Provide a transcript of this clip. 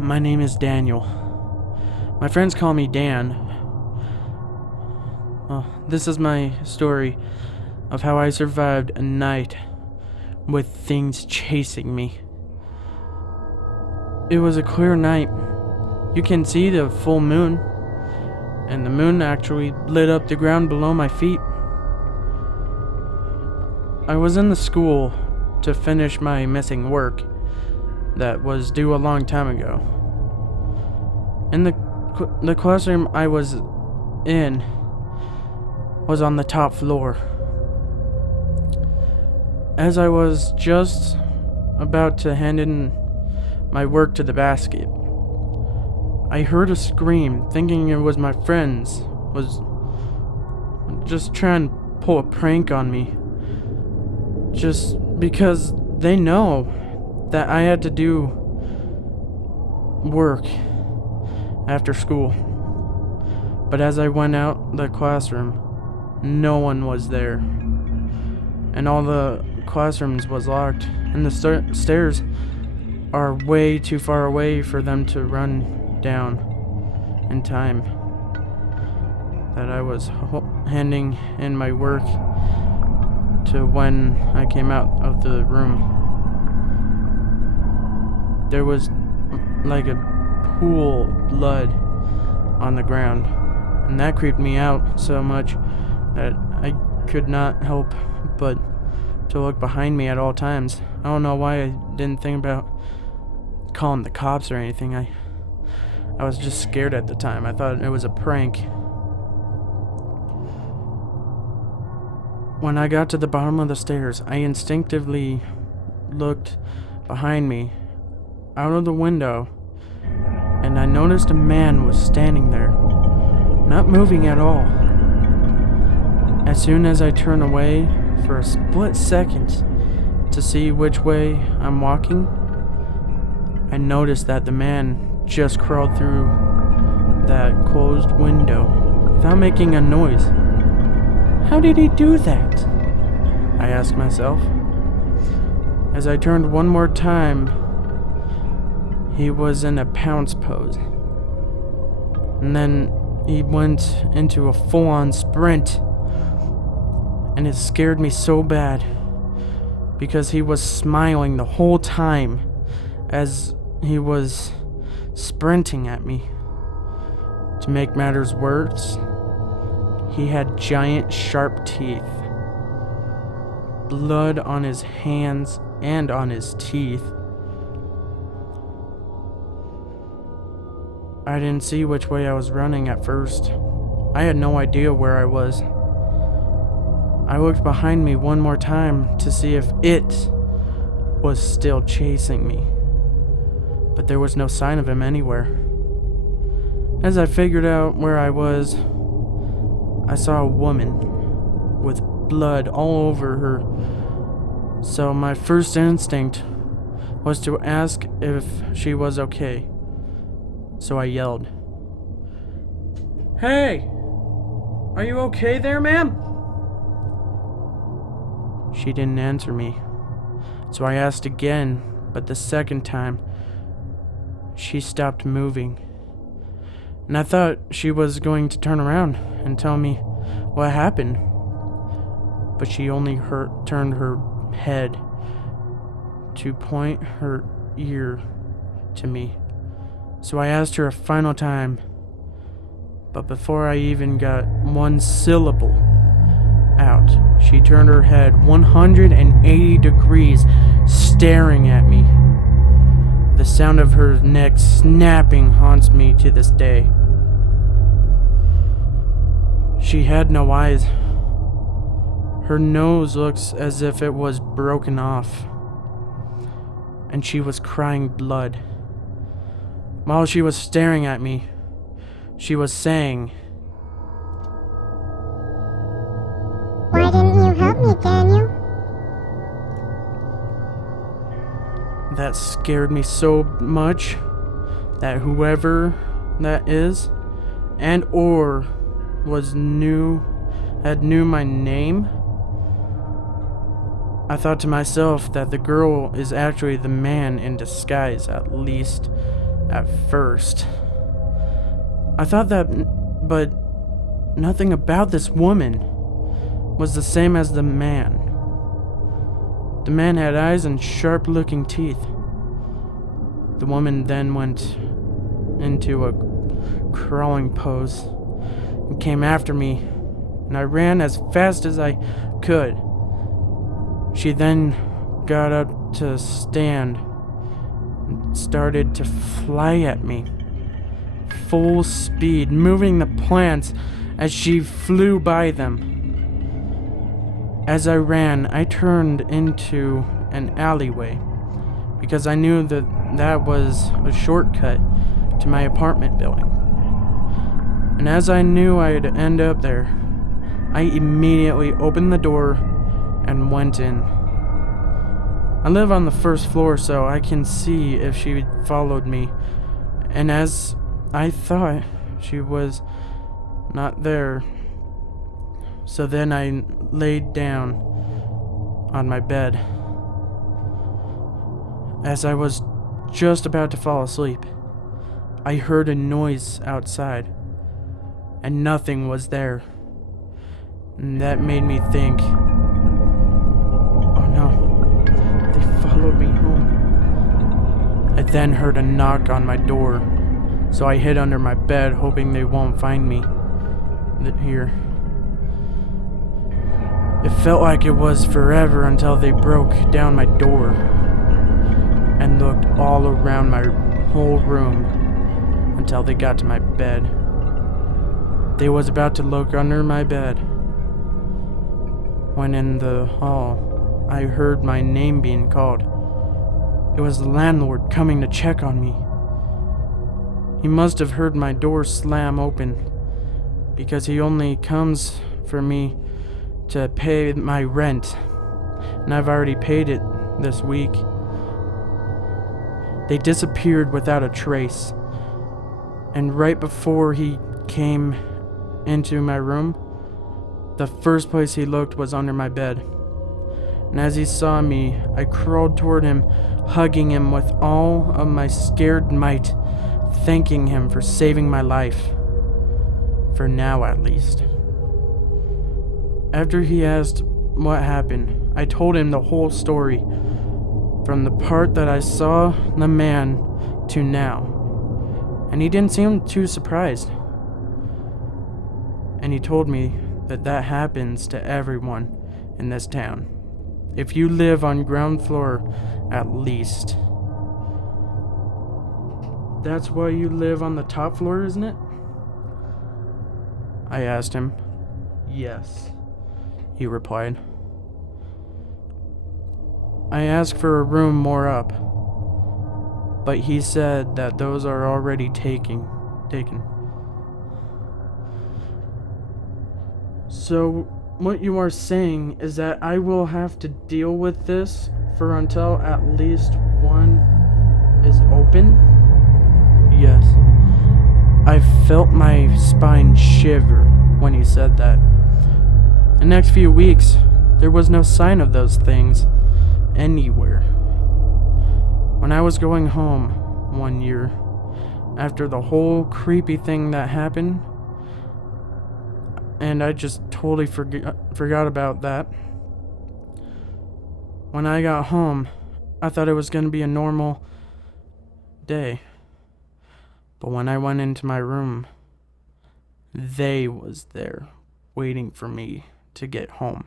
My name is Daniel. My friends call me Dan. Well, this is my story of how I survived a night with things chasing me. It was a clear night. You can see the full moon, and the moon actually lit up the ground below my feet. I was in the school to finish my missing work that was due a long time ago. And the classroom I was in was on the top floor. As I was just about to hand in my work to the basket, I heard a scream, thinking it was my friends was just trying to pull a prank on me. Just because they know that I had to do work after school. But as I went out the classroom, no one was there. And all the classrooms was locked. And the stairs are way too far away for them to run down in time. That I was handing in my work to when I came out of the room. There was like a pool of blood on the ground, and that creeped me out so much that I could not help but to look behind me at all times. I don't know why I didn't think about calling the cops or anything. I was just scared at the time. I thought it was a prank. When I got to the bottom of the stairs, I instinctively looked behind me out of the window, and I noticed a man was standing there, not moving at all. As soon as I turned away for a split second to see which way I'm walking, I noticed that the man just crawled through that closed window without making a noise. How did he do that? I asked myself. As I turned one more time, he was in a pounce pose. And then he went into a full-on sprint. And it scared me so bad because he was smiling the whole time as he was sprinting at me. To make matters worse, he had giant sharp teeth, blood on his hands and on his teeth. I didn't see which way I was running at first. I had no idea where I was. I looked behind me one more time to see if it was still chasing me, but there was no sign of him anywhere. As I figured out where I was, I saw a woman with blood all over her. So my first instinct was to ask if she was okay. So I yelled, "Hey! Are you okay there, ma'am?" She didn't answer me. So I asked again, but the second time, she stopped moving. And I thought she was going to turn around and tell me what happened. But she only turned her head to point her ear to me. So I asked her a final time. But before I even got one syllable out, she turned her head 180 degrees, staring at me. The sound of her neck snapping haunts me to this day. She had no eyes. Her nose looks as if it was broken off. And she was crying blood. While she was staring at me, she was saying, "Why didn't you help me, Daniel?" That scared me so much that whoever that is and or knew my name, I thought to myself that the girl is actually the man in disguise, at least at first. I thought that, but nothing about this woman was the same as the man. The man had eyes and sharp-looking teeth. The woman then went into a crawling pose and came after me, and I ran as fast as I could. She then got up to stand and started to fly at me, full speed, moving the plants as she flew by them. As I ran, I turned into an alleyway because I knew that that was a shortcut to my apartment building. And as I knew I'd end up there, I immediately opened the door and went in. I live on the first floor, so I can see if she followed me, and as I thought, she was not there. So then I laid down on my bed. As I was just about to fall asleep, I heard a noise outside, and nothing was there. And that made me think, oh no, they followed me home. I then heard a knock on my door, so I hid under my bed, hoping they won't find me here. It felt like it was forever until they broke down my door and looked all around my whole room until they got to my bed. They was about to look under my bed when in the hall I heard my name being called. It was the landlord coming to check on me. He must have heard my door slam open because he only comes for me to pay my rent, and I've already paid it this week. They disappeared without a trace, and right before he came into my room, the first place he looked was under my bed. And as he saw me, I crawled toward him, hugging him with all of my scared might, thanking him for saving my life. For now, at least. After he asked what happened, I told him the whole story, from the part that I saw the man to now, and he didn't seem too surprised. And he told me that that happens to everyone in this town, if you live on ground floor at least. That's why you live on the top floor, isn't it? I asked him. Yes, he replied. I asked for a room more up, but he said that those are already taken. So, what you are saying is that I will have to deal with this for until at least one is open? Yes. I felt my spine shiver when he said that. The next few weeks, there was no sign of those things anywhere. When I was going home one year, after the whole creepy thing that happened, and I just totally forgot about that. When I got home, I thought it was going to be a normal day. But when I went into my room, they was there waiting for me to get home.